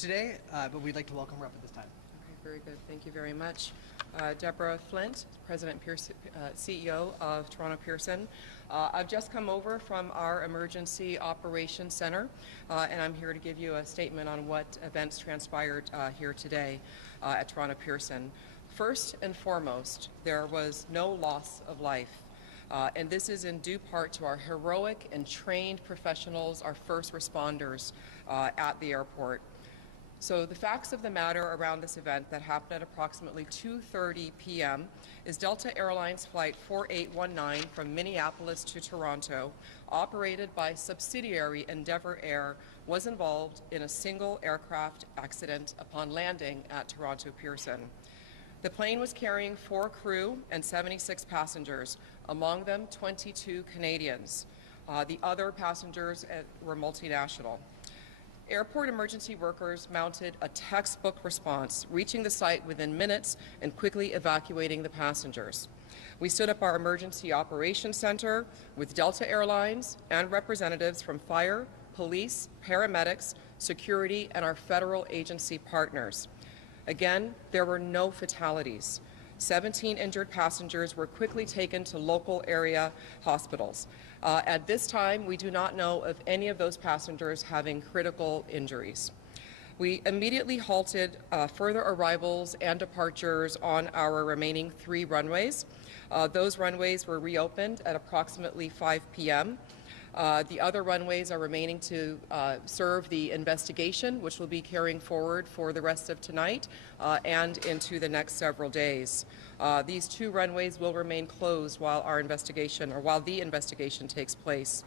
today, but we'd like to welcome her up at this time. Okay, very good. Thank you very much. Deborah Flint, President Pearson, CEO of Toronto Pearson. I've just come over from our Emergency Operations Center, and I'm here to give you a statement on what events transpired here today at Toronto Pearson. First and foremost, there was no loss of life. And this is in due part to our heroic and trained professionals, our first responders at the airport. So the facts of the matter around this event that happened at approximately 2:30 p.m. is Delta Airlines Flight 4819 from Minneapolis to Toronto, operated by subsidiary Endeavour Air, was involved in a single aircraft accident upon landing at Toronto Pearson. The plane was carrying 4 crew and 76 passengers, among them 22 Canadians. The other passengers were multinational. Airport emergency workers mounted a textbook response, reaching the site within minutes and quickly evacuating the passengers. We stood up our Emergency Operations Center with Delta Airlines and representatives from fire, police, paramedics, security, and our federal agency partners. Again, there were no fatalities. 17 injured passengers were quickly taken to local area hospitals. At this time, we do not know of any of those passengers having critical injuries. We immediately halted further arrivals and departures on our remaining 3 runways. Those runways were reopened at approximately 5 p.m. The other runways are remaining to serve the investigation, which will be carrying forward for the rest of tonight and into the next several days. These 2 runways will remain closed while the investigation takes place.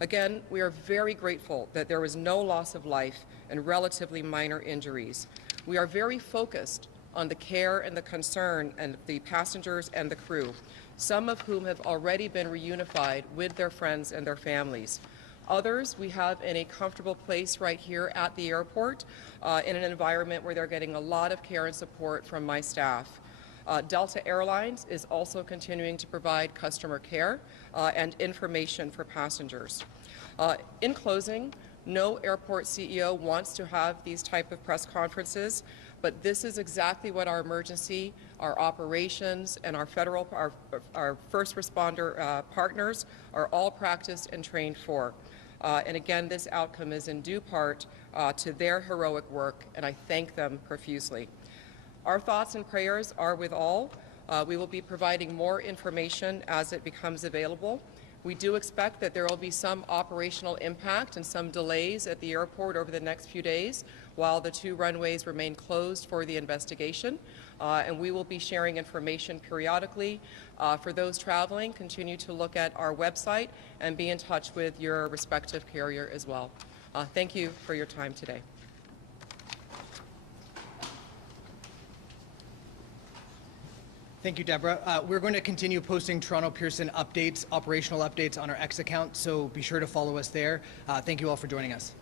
Again, we are very grateful that there was no loss of life and relatively minor injuries. We are very focused on the care and the concern and the passengers and the crew, some of whom have already been reunified with their friends and their families. Others we have in a comfortable place right here at the airport in an environment where they're getting a lot of care and support from my staff. Delta Airlines is also continuing to provide customer care and information for passengers. In closing, no airport CEO wants to have these type of press conferences, but this is exactly what our emergency, our operations, and our first responder partners are all practiced and trained for. And again, this outcome is in due part to their heroic work, and I thank them profusely. Our thoughts and prayers are with all. We will be providing more information as it becomes available. We do expect that there will be some operational impact and some delays at the airport over the next few days while the 2 runways remain closed for the investigation. And we will be sharing information periodically. For those traveling, continue to look at our website and be in touch with your respective carrier as well. Thank you for your time today. Thank you, Deborah. We're going to continue posting Toronto Pearson updates, operational updates on our X account, so be sure to follow us there. Thank you all for joining us.